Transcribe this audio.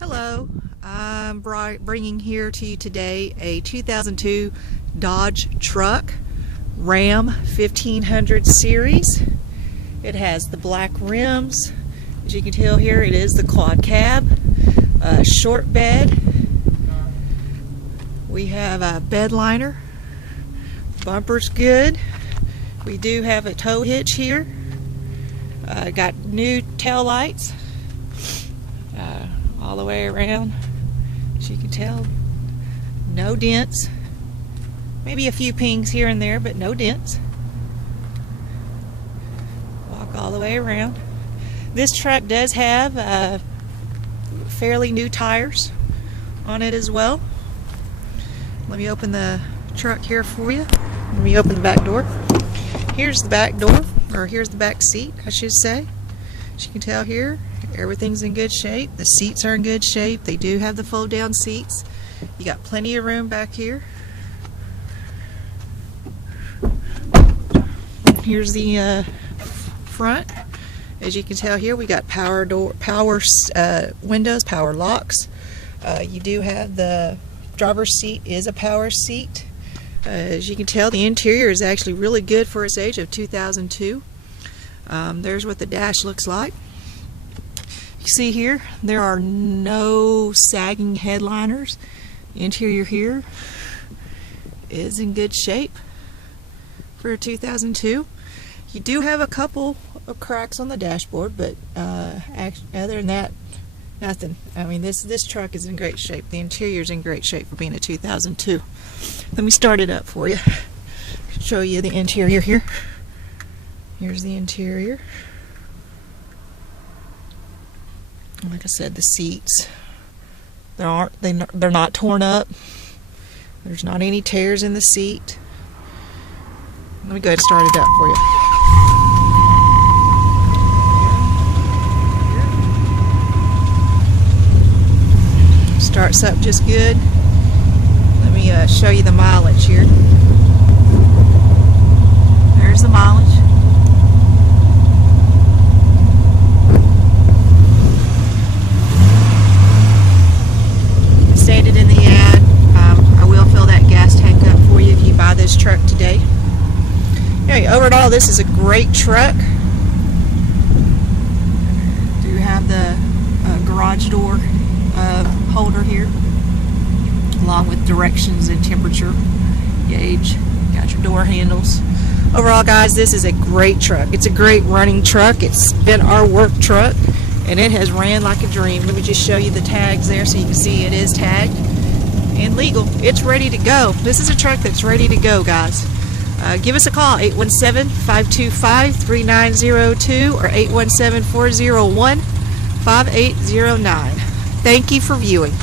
Hello, I'm bringing here to you today a 2002 Dodge truck, Ram 1500 series. It has the black rims. As you can tell here, it is the quad cab, short bed. We have a bed liner. Bumper's good. We do have a tow hitch here. Got new tail lights. All the way around, as you can tell, no dents, maybe a few pings here and there, but no dents. Walk all the way around. This truck does have fairly new tires on it as well. Let me open the truck here for you. Let me open the back door. Here's the back door, or here's the back seat, I should say. As you can tell here, everything's in good shape. The seats are in good shape. They do have the fold down seats. You got plenty of room back here. Here's the front. As you can tell here, we got power windows, power locks. You do have the driver's seat is a power seat. As you can tell, the interior is actually really good for its age of 2002. There's what the dash looks like. You see here, there are no sagging headliners. The interior here is in good shape for a 2002. You do have a couple of cracks on the dashboard, but other than that, nothing. I mean, this truck is in great shape. The interior is in great shape for being a 2002. Let me start it up for you. Show you the interior here. Here's the interior. Like I said, the seats, they're not torn up. There's not any tears in the seat. Let me go ahead and start it up for you. Starts up just good. Let me show you the mileage here. There's the mileage. Stated in the ad, I will fill that gas tank up for you if you buy this truck today. Anyway, overall, this is a great truck. Do have the garage door holder here, along with directions and temperature gauge. Got your door handles. Overall, guys, this is a great truck. It's a great running truck. It's been our work truck, and it has ran like a dream. Let me just show you the tags there so you can see it is tagged and legal. It's ready to go. This is a truck that's ready to go, guys. Give us a call, 817-525-3902 or 817-401-5809. Thank you for viewing.